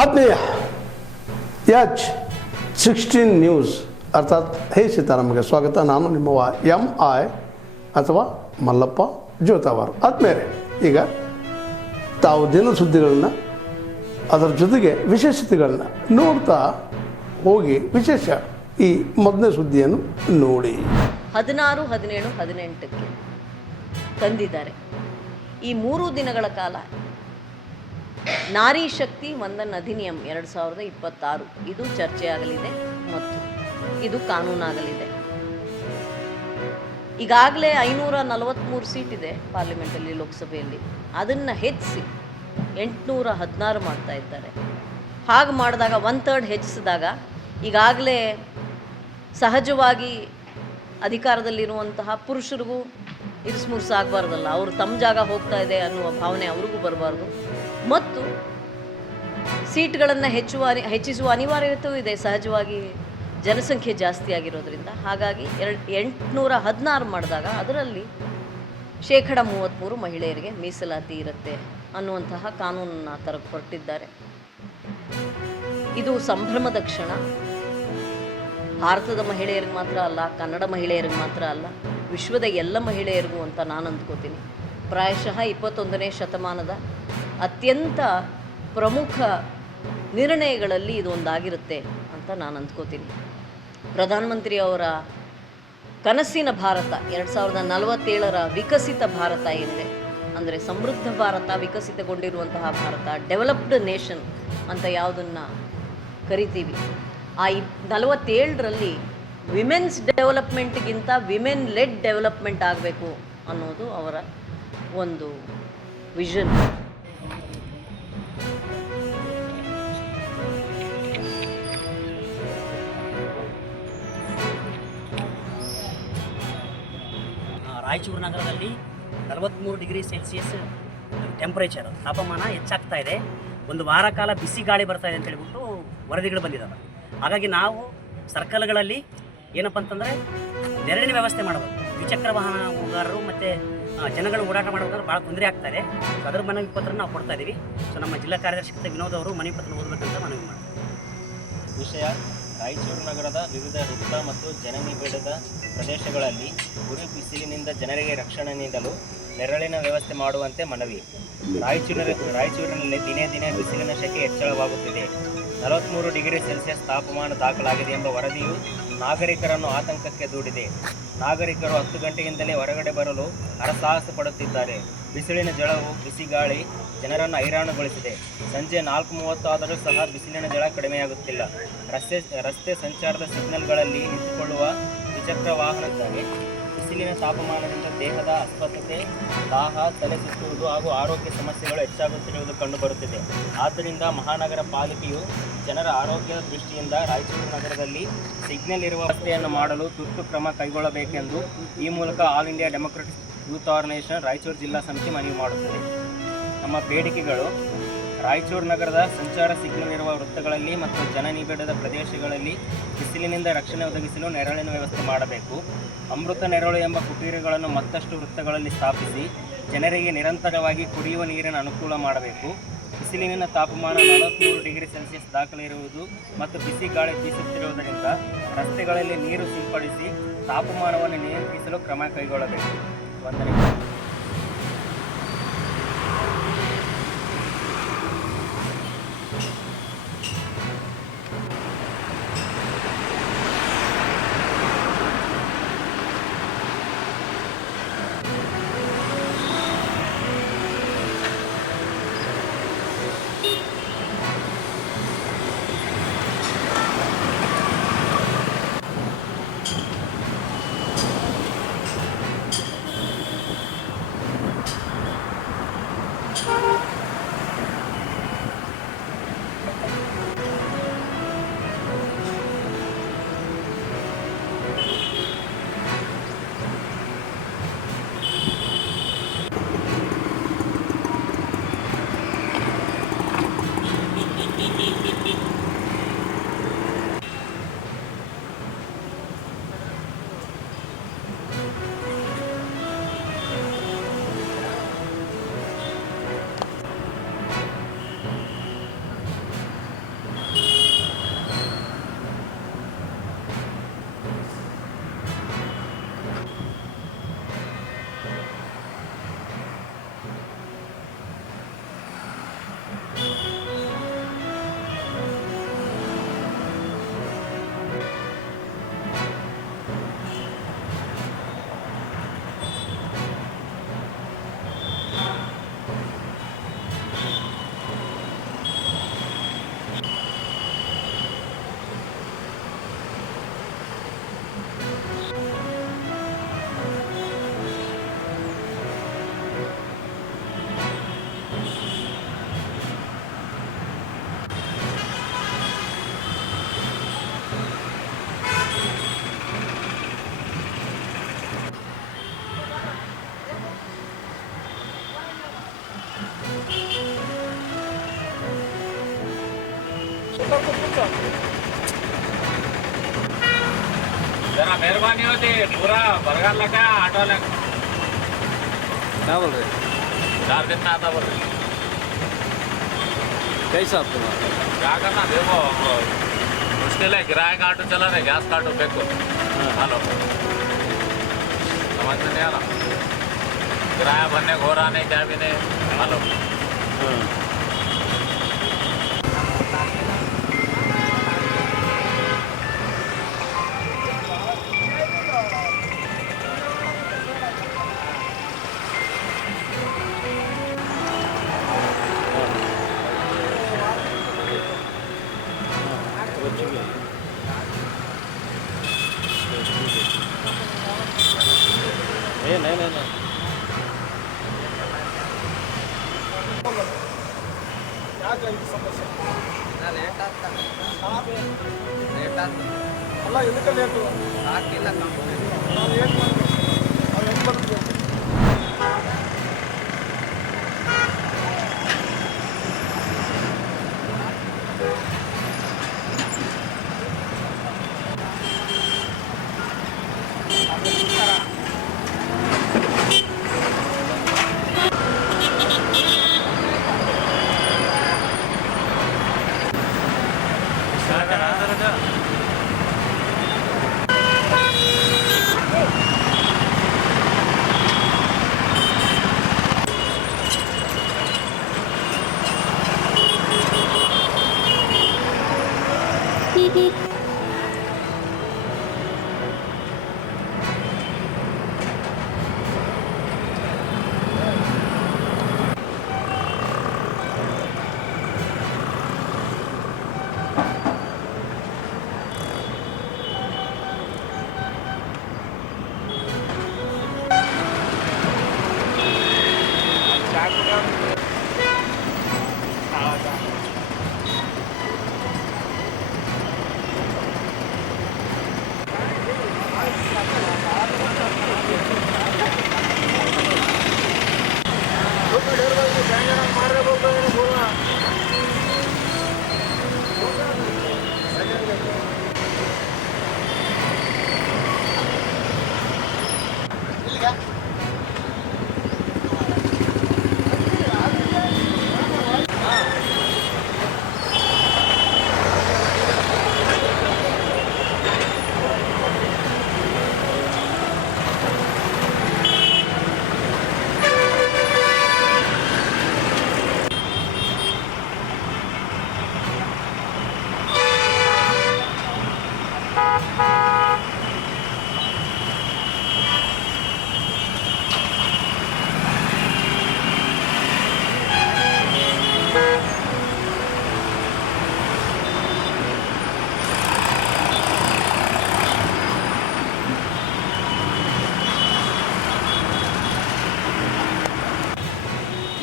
ಆತ್ಮೀಯ H16 news ಅರ್ಥಾತ್ ಹೇ ಸೀತಾರಾಮಗೆ ಸ್ವಾಗತ. ನಾನು ನಿಮ್ಮವ MI ಅಥವಾ ಮಲ್ಲಪ್ಪ ಜೋತಾವಾರ್. ಆದ್ಮೇಲೆ ಈಗ ತಾವು ದಿನ ಸುದ್ದಿಗಳನ್ನ ಅದರ ಜೊತೆಗೆ ವಿಶೇಷತೆಗಳನ್ನ ನೋಡ್ತಾ ಹೋಗಿ ವಿಶೇಷ ಈ ಮೊದಲನೇ ಸುದ್ದಿಯನ್ನು ನೋಡಿ. 16, 17, 18ಕ್ಕೆ ತಂದಿದ್ದಾರೆ. ಈ 3 ದಿನಗಳ ಕಾಲ ನಾರಿ ಶಕ್ತಿ ವಂದನ್ ಅಧಿನಿಯಂ 2026 ಇದು ಚರ್ಚೆಯಾಗಲಿದೆ ಮತ್ತು ಇದು ಕಾನೂನಾಗಲಿದೆ. ಈಗಾಗಲೇ 543 ಸೀಟ್ ಇದೆ ಪಾರ್ಲಿಮೆಂಟಲ್ಲಿ, ಲೋಕಸಭೆಯಲ್ಲಿ. ಅದನ್ನು ಹೆಚ್ಚಿಸಿ 816 ಮಾಡ್ತಾ ಇದ್ದಾರೆ. ಹಾಗೆ ಮಾಡಿದಾಗ 1/3 ಹೆಚ್ಚಿಸಿದಾಗ ಈಗಾಗಲೇ ಸಹಜವಾಗಿ ಅಧಿಕಾರದಲ್ಲಿರುವಂತಹ ಪುರುಷರಿಗೂ ಇರಿಸುಮುರುಸು ಆಗಬಾರ್ದಲ್ಲ, ಅವರು ತಮ್ಮ ಜಾಗ ಹೋಗ್ತಾ ಇದೆ ಅನ್ನುವ ಭಾವನೆ ಅವ್ರಿಗೂ ಬರಬಾರ್ದು. ಮತ್ತು ಸೀಟ್ಗಳನ್ನು ಹೆಚ್ಚಿಸುವ ಅನಿವಾರ್ಯತೆಯೂ ಇದೆ, ಸಹಜವಾಗಿ ಜನಸಂಖ್ಯೆ ಜಾಸ್ತಿ ಆಗಿರೋದ್ರಿಂದ. ಹಾಗಾಗಿ 816 ಮಾಡಿದಾಗ ಅದರಲ್ಲಿ 33% ಮಹಿಳೆಯರಿಗೆ ಮೀಸಲಾತಿ ಇರುತ್ತೆ ಅನ್ನುವಂತಹ ಕಾನೂನನ್ನು ಹೊರಟಿದ್ದಾರೆ. ಇದು ಸಂಭ್ರಮದ ಕ್ಷಣ. ಭಾರತದ ಮಹಿಳೆಯರಿಗೆ ಮಾತ್ರ ಅಲ್ಲ, ಕನ್ನಡ ಮಹಿಳೆಯರಿಗೆ ಮಾತ್ರ ಅಲ್ಲ, ವಿಶ್ವದ ಎಲ್ಲ ಮಹಿಳೆಯರಿಗೂ ಅಂತ ನಾನು ಅಂದ್ಕೋತೀನಿ. ಪ್ರಾಯಶಃ 21ನೇ ಶತಮಾನದ ಅತ್ಯಂತ ಪ್ರಮುಖ ನಿರ್ಣಯಗಳಲ್ಲಿ ಇದು ಒಂದಾಗಿರುತ್ತೆ ಅಂತ ನಾನು ಅಂದ್ಕೋತೀನಿ. ಪ್ರಧಾನಮಂತ್ರಿ ಅವರ ಕನಸಿನ ಭಾರತ 2047ರ ವಿಕಸಿತ ಭಾರತ ಏನಿದೆ, ಅಂದರೆ ಸಮೃದ್ಧ ಭಾರತ, ವಿಕಸಿತಗೊಂಡಿರುವಂತಹ ಭಾರತ, ಡೆವಲಪ್ಡ್ ನೇಷನ್ ಅಂತ ಯಾವುದನ್ನು ಕರಿತೀವಿ, ಆ 47ರಲ್ಲಿ ವಿಮೆನ್ಸ್ ಡೆವಲಪ್ಮೆಂಟ್ಗಿಂತ ವಿಮೆನ್ ಲೆಡ್ ಡೆವಲಪ್ಮೆಂಟ್ ಆಗಬೇಕು ಅನ್ನೋದು ಅವರ ಒಂದು ವಿಷನ್. ರಾಯಚೂರು ನಗರದಲ್ಲಿ 43 ಡಿಗ್ರಿ ಸೆಲ್ಸಿಯಸ್ ಟೆಂಪರೇಚರ್, ತಾಪಮಾನ ಹೆಚ್ಚಾಗ್ತಾ ಇದೆ. ಒಂದು ವಾರ ಕಾಲ ಬಿಸಿ ಗಾಳಿ ಬರ್ತಾ ಇದೆ ಅಂತ ಹೇಳ್ಬಿಟ್ಟು ವರದಿಗಳು ಬಂದಿದ್ದಾವೆ. ಹಾಗಾಗಿ ನಾವು ಸರ್ಕಲ್ಗಳಲ್ಲಿ ಏನಪ್ಪ ಅಂತಂದರೆ ನೆರಳಿನ ವ್ಯವಸ್ಥೆ ಮಾಡಬೇಕು. ದ್ವಿಚಕ್ರ ವಾಹನ ಹೋಗಾರರು ಮತ್ತು ಜನಗಳು ಓಡಾಟ ಮಾಡಬೇಕಾದ್ರೆ ಭಾಳ ತೊಂದರೆ ಆಗ್ತಾಯಿದೆ. ಸೊ ಅದರ ಮನವಿ ಪತ್ರನ ನಾವು ಕೊಡ್ತಾ ಇದ್ದೀವಿ. ಸೊ ನಮ್ಮ ಜಿಲ್ಲಾ ಕಾರ್ಯದರ್ಶಿ ವಿನೋದ್ ಅವರು ಮನವಿ ಪತ್ರ ಓದಬೇಕಂತ ಮನವಿ ಮಾಡ್ತಾರೆ. ವಿಷಯ: ರಾಯಚೂರು ನಗರದ ವಿವಿಧ ವೃತ್ತ ಮತ್ತು ಜನನಿಬಿಡದ ಪ್ರದೇಶಗಳಲ್ಲಿ ಉರಿ ಬಿಸಿಲಿನಿಂದ ಜನರಿಗೆ ರಕ್ಷಣೆ ನೀಡಲು ನೆರಳಿನ ವ್ಯವಸ್ಥೆ ಮಾಡುವಂತೆ ಮನವಿ. ರಾಯಚೂರಿನಲ್ಲಿ ದಿನೇ ದಿನೇ ಬಿಸಿಲಿನ ಶೆಕೆ ಹೆಚ್ಚಳವಾಗುತ್ತಿದೆ. 43 ಡಿಗ್ರಿ ಸೆಲ್ಸಿಯಸ್ ತಾಪಮಾನ ದಾಖಲಾಗಿದೆ ಎಂಬ ವರದಿಯು ನಾಗರಿಕರನ್ನು ಆತಂಕಕ್ಕೆ ದೂಡಿದೆ. ನಾಗರಿಕರು 10 ಗಂಟೆಯಿಂದಲೇ ಹೊರಗಡೆ ಬರಲು ಹರಸಾಹಸ ಪಡುತ್ತಿದ್ದಾರೆ. ಬಿಸಿಲಿನ ಝಳವು, ಬಿಸಿ ಗಾಳಿ ಜನರನ್ನು ಹೈರಾಣುಗೊಳಿಸಿದೆ. ಸಂಜೆ 4:30 ಆದರೂ ಸಹ ಬಿಸಿಲಿನ ಝಳ ಕಡಿಮೆಯಾಗುತ್ತಿಲ್ಲ. ರಸ್ತೆ ಸಂಚಾರದ ಸಿಗ್ನಲ್ಗಳಲ್ಲಿ ನಿಂತುಕೊಳ್ಳುವ ದ್ವಿಚಕ್ರ ವಾಹನದಲ್ಲಿ ಬಿಸಿಲಿನ ತಾಪಮಾನದಿಂದ ದೇಹದ ಅಸ್ವಸ್ಥತೆ, ದಾಹ, ತಲೆ ಸುತ್ತುವುದು ಹಾಗೂ ಆರೋಗ್ಯ ಸಮಸ್ಯೆಗಳು ಹೆಚ್ಚಾಗುತ್ತಿರುವುದು ಕಂಡುಬರುತ್ತಿದೆ. ಆದ್ದರಿಂದ ಮಹಾನಗರ ಪಾಲಿಕೆಯು ಜನರ ಆರೋಗ್ಯದ ದೃಷ್ಟಿಯಿಂದ ರಾಯಚೂರು ನಗರದಲ್ಲಿ ಸಿಗ್ನಲ್ ಇರುವ ವ್ಯವಸ್ಥೆಯನ್ನು ಮಾಡಲು ತುರ್ತು ಕ್ರಮ ಕೈಗೊಳ್ಳಬೇಕೆಂದು ಈ ಮೂಲಕ all India democratic youth organisation Raichur ಜಿಲ್ಲಾ ಸಮಿತಿ ಮನವಿ ಮಾಡುತ್ತದೆ. ನಮ್ಮ ಬೇಡಿಕೆಗಳು: ರಾಯಚೂರು ನಗರದ ಸಂಚಾರ ಸಿಗ್ನಲ್ ಇರುವ ವೃತ್ತಗಳಲ್ಲಿ ಮತ್ತು ಜನನಿಬಿಡದ ಪ್ರದೇಶಗಳಲ್ಲಿ ಬಿಸಿಲಿನಿಂದ ರಕ್ಷಣೆ ಒದಗಿಸಲು ನೆರಳಿನ ವ್ಯವಸ್ಥೆ ಮಾಡಬೇಕು. ಅಮೃತ ನೆರಳು ಎಂಬ ಕುಟೀರಗಳನ್ನು ಮತ್ತಷ್ಟು ವೃತ್ತಗಳಲ್ಲಿ ಸ್ಥಾಪಿಸಿ ಜನರಿಗೆ ನಿರಂತರವಾಗಿ ಕುಡಿಯುವ ನೀರಿನ ಅನುಕೂಲ ಮಾಡಬೇಕು. ಬಿಸಿಲಿನ ತಾಪಮಾನ 43 ಡಿಗ್ರಿ ಸೆಲ್ಸಿಯಸ್ ದಾಖಲಿರುವುದು ಮತ್ತು ಬಿಸಿ ಗಾಳಿ ಬೀಸುತ್ತಿರುವುದರಿಂದ ರಸ್ತೆಗಳಲ್ಲಿ ನೀರು ಸಿಂಪಡಿಸಿ ತಾಪಮಾನವನ್ನು ನಿಯಂತ್ರಿಸಲು ಕ್ರಮ ಕೈಗೊಳ್ಳಬೇಕು. ವಂದನೆಗಳು. जरा मेहरबानी होती पूरा बरगार लगा ऑटो लगा क्या बोल रहे 4 दिन में आता बोल रहे कैसा आपको क्या करना देखो मुश्किल है किराए का ऑटो चला रहे गैस का ऑटो देखो हेलो समझ में नहीं आ रहा किराया भरने को हो रहा नहीं क्या भी नहीं हेलो नहीं ಅಲ್ಲ ಇದಕ್ಕೆ ಲೇಟು ಹಾಕಿಲ್ಲ ನಾವು ಏನು ಮಾಡ್ತೀವಿ ಅವ್ರು ಹೆಂಗೆ ಬರ್ತೀವಿ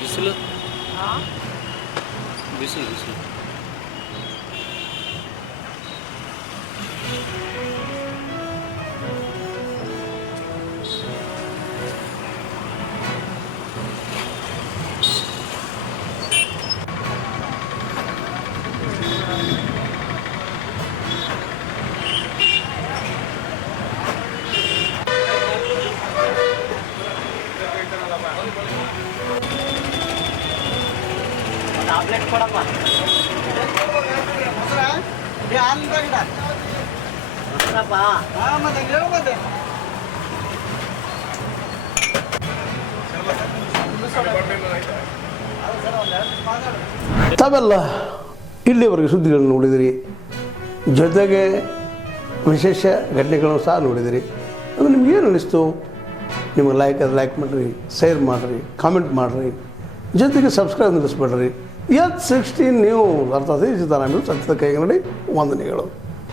ಬಿಸಿಲು ಬಿಸಿಲು ಬಿಸಿಲು ಟ್ಯಾಬ್ಲೆಟ್ ಕೊಡಪ್ಪ ಮತ್ತೆ ಹೇಳು ಮತ್ತೆ ತಾವೆಲ್ಲ ಇಲ್ಲಿವರೆಗೆ ಸುದ್ದಿಗಳನ್ನು ನೋಡಿದಿರಿ, ಜೊತೆಗೆ ವಿಶೇಷ ಘಟನೆಗಳನ್ನು ಸಹ ನೋಡಿದಿರಿ. ಅದು ನಿಮ್ಗೇನು ಅನ್ನಿಸ್ತು? ನಿಮಗೆ ಲೈಕ್ ಮಾಡಿರಿ, ಶೇರ್ ಮಾಡಿರಿ, ಕಾಮೆಂಟ್ ಮಾಡಿರಿ, ಜೊತೆಗೆ ಸಬ್ಸ್ಕ್ರೈಬ್ ನಿಲ್ಲಿಸ್ಬೇಡ್ರಿ. H16 ನ್ಯೂಸ್ ಅರ್ಥಾತ್ ಈ ಸಿದ್ದರಾಮಯ್ಯ ಸತ್ಯದ ಕೈಗನ್ನಡಿ ವಂದನೆಗಳು.